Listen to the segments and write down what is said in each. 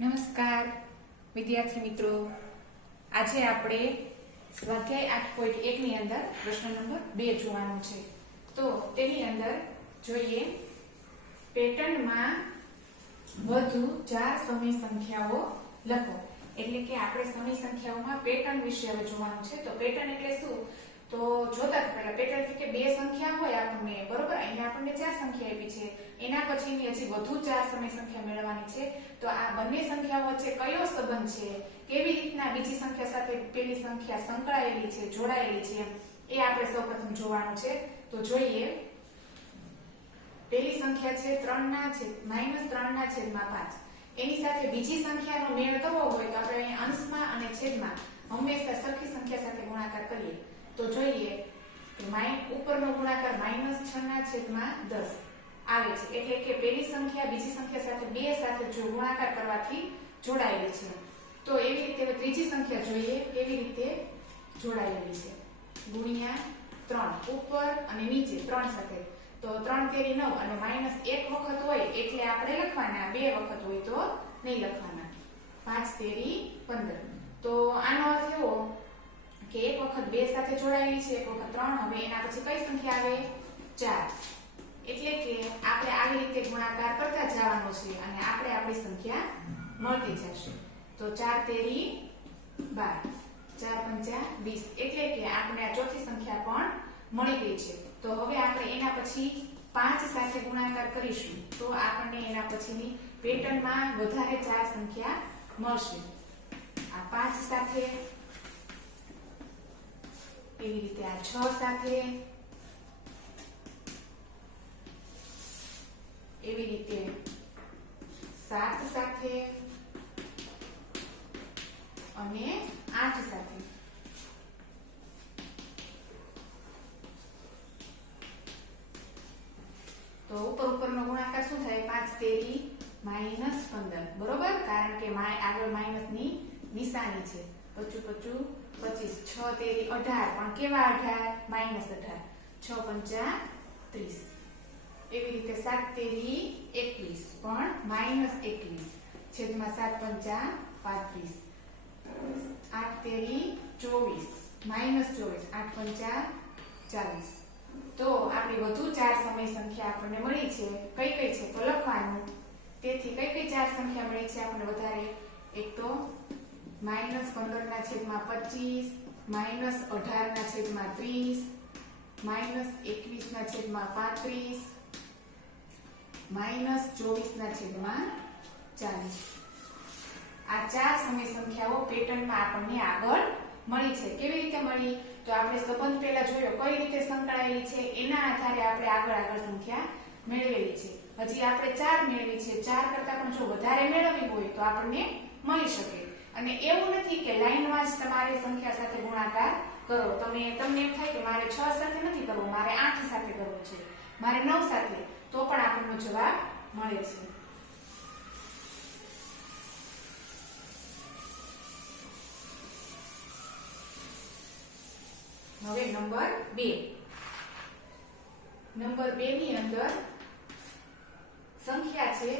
નમસ્કાર વિદ્યાર્થી મિત્રો, આજે આપણે સ્વાધ્યાય 8.1 ની અંદર પ્રશ્ન નંબર 2 જોવાનો છે. તો તેની અંદર જોઈએ, પેટર્નમાં વધુ 4 સમય સંખ્યાઓ લખો. એટલે કે આપણે સમય સંખ્યાઓમાં પેટર્ન વિશે હવે જોવાનું છે. તો પેટર્ન એટલે શું? તો જોતા પહેલા પેટર્ન એટલે કે બે સંખ્યા હોય આપણને, બરોબર, અહીંયા આપણને 4 સંખ્યા આપી છે, એના પછીની હજી વધુ 4 સમય સંખ્યા મેળવવાની છે. તો આ બંને સંખ્યાઓ વચ્ચે કયો સંબંધ છે, કેવી રીતના બીજી સંખ્યા સાથે પેલી સંખ્યા સંકળાયેલી છે, જોડાયેલી છે, એ આપણે સૌપ્રથમ જોવાનું છે. તો જોઈએ, પેલી સંખ્યા છે 3/-3/5. એની સાથે બીજી સંખ્યાનો મેળ કરવો હોય તો આપણે અહીંયા અંશમાં અને છેદમાં હંમેશા સરખી સંખ્યા સાથે ગુણાકાર કરીએ. તો જોઈએ કે ઉપરનો ગુણાકાર -6/10 આવે છે. એટલે કે પેલી સંખ્યા બીજી સંખ્યા સાથે બે સાથે જો ગુણાકાર કરવાથી જોડાયેલી છે. તો એવી રીતે હવે ત્રીજી સંખ્યા જોઈએ કેવી રીતે જોડાયેલી છે. ગુણ્યા 3 ઉપર અને નીચે 3 સાથે. તો 3 તેરી 9 અને -1 વખત હોય એટલે આપણે લખવાના, 2 વખત હોય તો નહીં લખવાના. 5 તેરી 15. તો આનો અર્થ એવો કે એક વખત 2 સાથે જોડાયેલી છે, એક વખત 3. હવે એના પછી કઈ સંખ્યા આવે? 4. એટલે કે આપણે આવી રીતે ગુણાકાર કરતા જવાનો છે અને આપણે આપણી સંખ્યા મળતી જશે. તો 4 તેરી 12, 4 પંચા 20. એટલે કે આપણે આ ચોથી સંખ્યા પણ મળી ગઈ છે. તો હવે આપણે એના પછી 5 સાથે ગુણાકાર કરીશું તો આપણને એના પછીની પેટર્નમાં વધારે 4 સંખ્યા મળશે. આ 5 સાથે, એવી રીતે આ 6 સાથે, એવી રીતે 7 સાથે અને 8 સાથે. તો ઉપરનો ગુણાકાર શું થાય? 5 તેરી -15, બરોબર, કારણ કે આગળ માઇનસની નિશાની છે. 55 25, 6 તેરી 18, પણ કેવા 18? -18. 6 પંચા 30. એવી રીતે 7 તેરી 21, પણ -21, છેદમાં 7 પંચા 35. 8 તેરી 24, -24, 8 પંચા 40. તો આપણી વધુ 4 સમય સંખ્યા આપણને મળી છે. કઈ કઈ છે તો લખવાનું. તેથી કઈ કઈ 4 સંખ્યા મળી છે આપણને વધારે? એક તો -15/25, -18/30, -21/35, -24/40. આ 4 સમય સંખ્યાઓ પેટર્નમાં આપણને આગળ મળી છે. કેવી રીતે મળી? તો આપણે સંબંધ પહેલા જોયો, કઈ રીતે સંકળાયેલી છે એના આધારે આપણે આગળ સંખ્યા મેળવેલી છે. હજી આપણે 4 મેળવી છે. 4 કરતા પણ જો વધારે મેળવવી હોય તો આપણને મળી શકે. અને એવું નથી કે લાઈનમાં જ તમારે સંખ્યા સાથે ગુણાકાર કરો. તમને એમ થાય કે મારે 6 સાથે નથી કરવો, મારે 8 સાથે કરવો છે, મારે 9 સાથે, તો પણ આપણનો જવાબ મળે છે. હવે નંબર 2. નંબર 2 ની અંદર સંખ્યા છે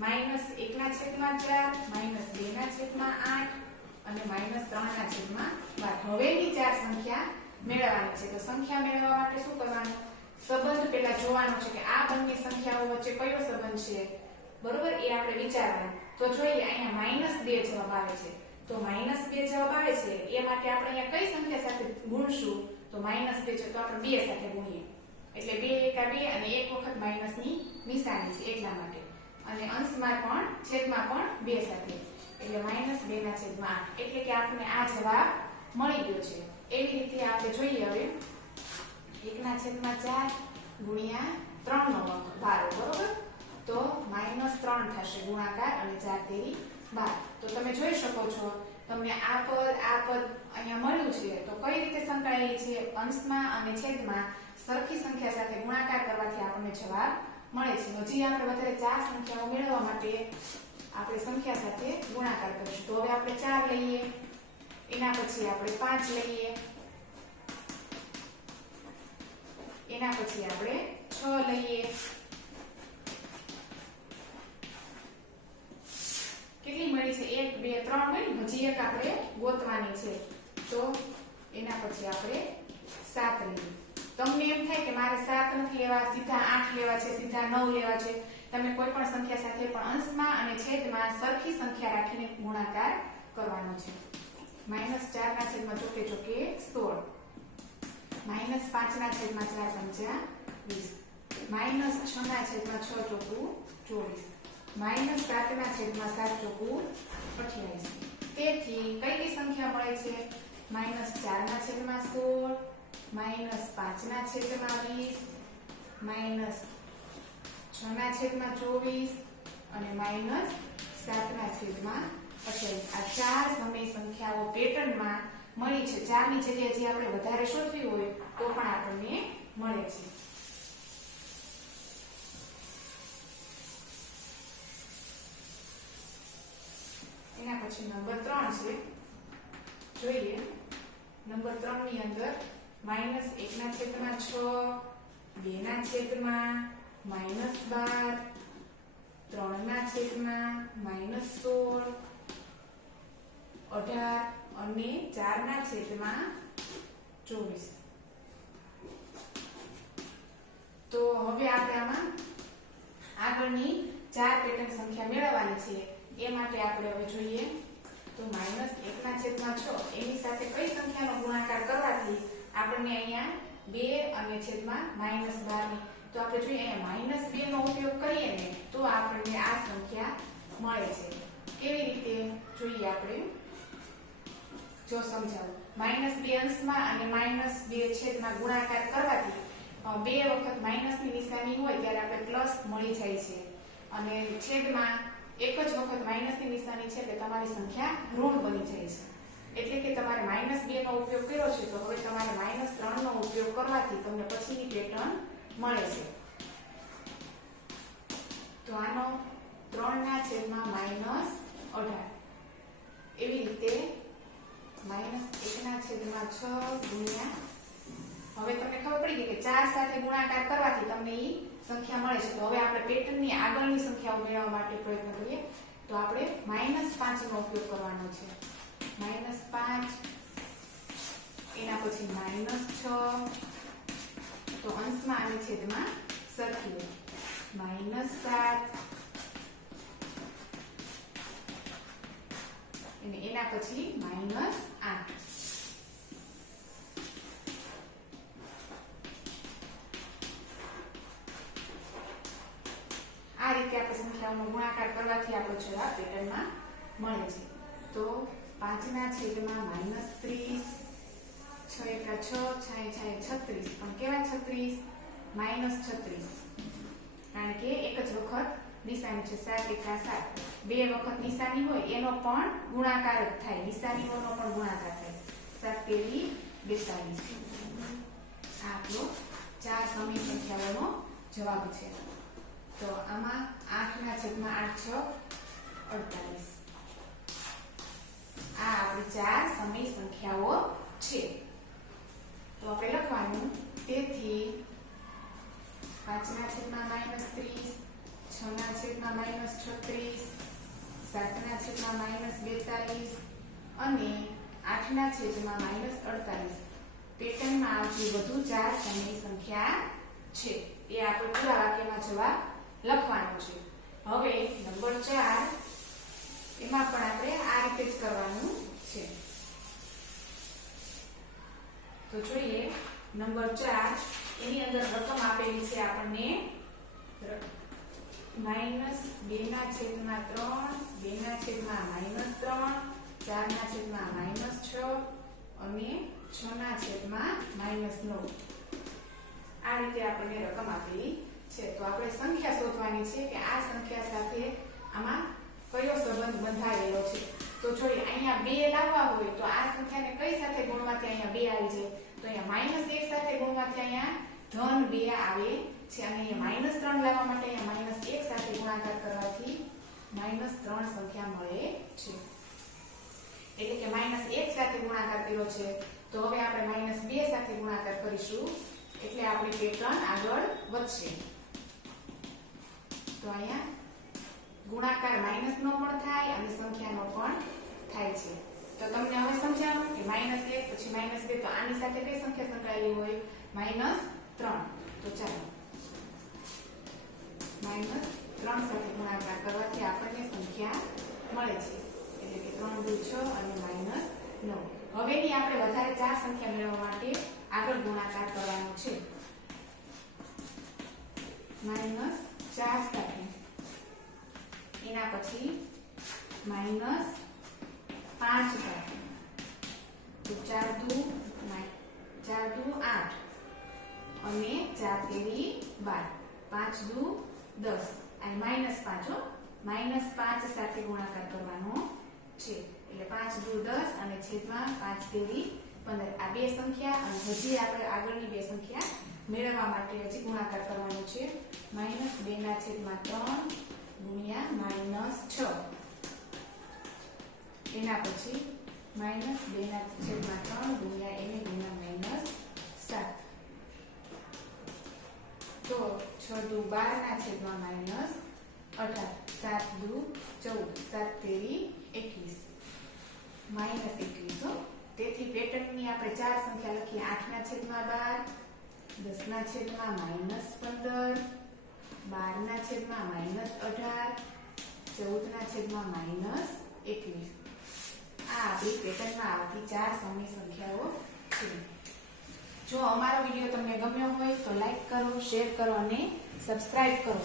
-1/4, -2/8 અને -3/12. હવેની 4 સંખ્યા મેળવવાની છે. તો સંખ્યા મેળવવા માટે શું કરવાનું? સંબંધ પહેલા જોવાનો છે કે આ બંને સંખ્યાઓ વચ્ચે કયો સંબંધ છે, બરોબર, એ આપણે વિચારવાનું. તો જોઈએ, અહીંયા -2 જવાબ આવે છે. તો -2 જવાબ આવે છે એ માટે આપણે અહીંયા કઈ સંખ્યા સાથે ગુણશું? તો -2 છે તો આપણે 2 સાથે ગુણીએ. એટલે 2 એકા 2 અને એક વખત માઇનસની નિશાની છે એટલા માટે. અને અંશમાં પણ છેદમાં પણ 2 સાથે, એટલે -2/8. એટલે કે આપણને આ જવાબ મળી ગયો છે. એવી રીતે આપણે જોઈએ હવે 1/4 ગુણ્યા 3 નો વારો, બરોબર. તો -3 થશે ગુણાકાર અને 4 તેરી 12. તો તમે જોઈ શકો છો, તમને આ પદ અહીંયા મળ્યું છે. તો કઈ રીતે સંકળાયેલી છે? અંશમાં અને છેદમાં સરખી સંખ્યા સાથે ગુણાકાર કરવાથી આપણને જવાબ મળે છે. હજી આપણે વધારે 4 સંખ્યાઓ મેળવવા માટે આપણે સંખ્યા સાથે ગુણાકાર કરીશું. તો હવે આપણે 4 લઈએ, એના પછી આપણે 5 લઈએ, એના પછી આપણે 6 લઈએ. કેટલી 2 3 મળી, હજી એક આપણે ગોતવાની છે. તો એના પછી આપણે 7 લઈએ. તમને એમ થાય કે મારે 7 નથી લેવા, સીધા 8 લેવા છે, સીધા 9 લેવા છે, તમે કોઈ પણ સંખ્યા સાથે પણ અંશમાં અને છેદમાં સરખી સંખ્યા રાખીને ગુણાકાર કરવાનો છે. -4 ના છેદમાં ચોકે ચોકે 16, -5 ના છેદમાં 4 પંચા 20, -6 ના છેદમાં 6 ચોકું 24, -7 ના છેદમાં 7 ચોકું 28. તેથી કઈ સંખ્યા મળે છે? -4 ના છેદમાં 16, -5 ના છેદમાં 20, -6 ના છેદમાં 24 અને -7 ના છેદમાં 28. આ ચાર સમય સંખ્યાઓ પેટર્નમાં મળી છે. 4 ની જગ્યાએ જે આપણે વધારે શોધવી હોય તો પણ આપણને મળે છે. એના પછી નંબર 3 છે. જોઈએ નંબર 3 ની અંદર -1 ના છેદમાં 6, 2 ના છેદમાં -12, 3 ના છેદમાં -16, 18 અને 4 ના છેદમાં 24. તો હવે આપણે આમાં આગળની 4 પેટર્ન સંખ્યા મેળવવાની છે. એ માટે આપણે હવે જોઈએ તો -1 ના છેદમાં 6 એની સાથે કઈ સંખ્યાનો ગુણાકાર કરવાથી આપણને અહીંયા 2 અને છેદમાં -12 ની, તો આપણે જોઈએ અહીંયા -2 નો ઉપયોગ કરીએ ને તો આપણને આ સંખ્યા મળે છે. કેવી રીતે જોઈએ આપણે, જો સમજાવું. -2 અંશમાં અને -2 છેદમાં ગુણાકાર કરવાથી 2 વખત માઈનસની નિશાની હોય ત્યારે આપણે પ્લસ મળી જાય છે, અને છેદમાં એક જ વખત માઈનસની નિશાની છે એટલે તમારી સંખ્યા ઋણ બની જાય છે. એટલે કે તમારે -2 નો ઉપયોગ કર્યો છે તો હવે તમારે -3 નો ઉપયોગ કરવાથી તમને પછીની પેટર્ન મળે છે. તો આનો 3 ના છેદમાં -18. એવી રીતે -1 ના છેદમાં 6 ગુણ્યા, હવે તમને ખબર પડી ગઈ કે 4 સાથે ગુણાકાર કરવાથી તમને ઈ સંખ્યા મળે છે. તો હવે આપણે પેટર્નની આગળની સંખ્યાઓ મેળવવા માટે પ્રયત્ન કરીએ. તો આપણે -5 નો ઉપયોગ કરવાનો છે. -5, એના પછી -6, તો અંશમાં અને છેદમાં સરખી, -7, અને એના પછી -8. આ રીતે આપણે સંખ્યાઓનો ગુણાકાર કરવાથી આપણો જવાબ પેટર્નમાં મળે છે. તો 5 ના છેદમાં -30, 6 એકા 6, 6 36, પણ કેવા 36? -36, કારણ કે એક જ વખત નિશાની છે. 7 એકા 7, 2 વખત નિશાની હોય એનો પણ ગુણાકાર જ થાય, નિશાનીઓનો પણ ગુણાકાર થાય. 7 તેરી 42. આ આપણો 4 સમય સંખ્યાઓનો જવાબ છે. તો આમાં 8 ના છેદમાં 8 6 48. આ આપણી 4 સમય સંખ્યાઓ છે. તો આપણે લખવાનું, તેથી 5 ના છેદમાં -30, 6 ના છેદમાં -36, 7 ના છેદમાં -42 અને 8 ના છેદમાં -48 પેટર્નમાં આવતી વધુ 4 સમય સંખ્યા છે. એ આપણે પૂરા વાક્યમાં જવાબ લખવાનો છે. હવે નંબર 4, એમાં પણ આપણે આ રીતે જ કરવાનું છે. તો જોઈએ નંબર 4, એની અંદર રકમ આપેલી છે આપણને -2 ના છેદમાં 3, 2 ના છેદમાં -3, 4 ના છેદમાં -6 અને 6 ના છેદમાં -9. આ રીતે આપણને રકમ આપેલી છે. તો આપણે સંખ્યા શોધવાની છે કે આ સંખ્યા સાથે આમાં કયો સંબંધ બંધાયેલો છે. તો જોઈએ, અહીંયા 2 લાવવા હોય તો આ સંખ્યાને કઈ સાથે ગુણવાથી અહીંયા 2 આવી જાય? તો અહીંયા -1 સાથે ગુણવાથી અહીંયા ધન 2 આવે છે, અને અહીંયા -3 લાવવા માટે અહીંયા -1 સાથે ગુણાકાર કરવાથી -3 સંખ્યા મળે છે. એટલે કે -1 સાથે ગુણાકાર કર્યો છે તો હવે આપણે -2 સાથે ગુણાકાર કરીશું એટલે આપણી પેટર્ન આગળ વધશે. તો અહીંયા ગુણાકાર માઈનસ નો પણ થાય અને સંખ્યાનો પણ થાય છે. તો તમને હવે સમજાવું કે -1 પછી -2 તો આની સાથે કઈ સંખ્યા સંકળાયેલી હોય? -3. તો ચાલો -3 સાથે ગુણાકાર કરવાથી આપણને સંખ્યા મળે છે, એટલે કે 3 દુ 6 અને -9. હવેની આપણે વધારે 4 સંખ્યા મેળવવા માટે આગળ ગુણાકાર કરવાનો છે. -4 સાથે એના પછી -5 સાથે, તો 4 દુ 8 અને 4 તેરી 12, 5 દુ 10 અને -5 -5 સાથે ગુણાકાર કરવાનો છે, એટલે 5 દુ 10 અને છેદમાં 5 તેરી 15. આ બે સંખ્યા અને હજી આપણે આગળની બે સંખ્યા મેળવવા માટે હજી ગુણાકાર કરવાનો છે. -2/3 ગુણ્યા -6, એના પછી -2/3 ગુણ્યા n ગુણ્યા -7, તો 6 દુ 12/-18, 7 દુ 14, 7 તેરી 21, -21. તેથી પેટર્નની આપણે 4 સંખ્યા લખીએ. 8/12, 10/-15, 12/-18, 14/-21. આ આપણી પેટર્નમાં આવતી 4 સમય સંખ્યાઓ છે. જો અમારો વિડીયો તમને ગમ્યો હોય તો લાઈક કરો, શેર કરો અને સબસ્ક્રાઇબ કરો.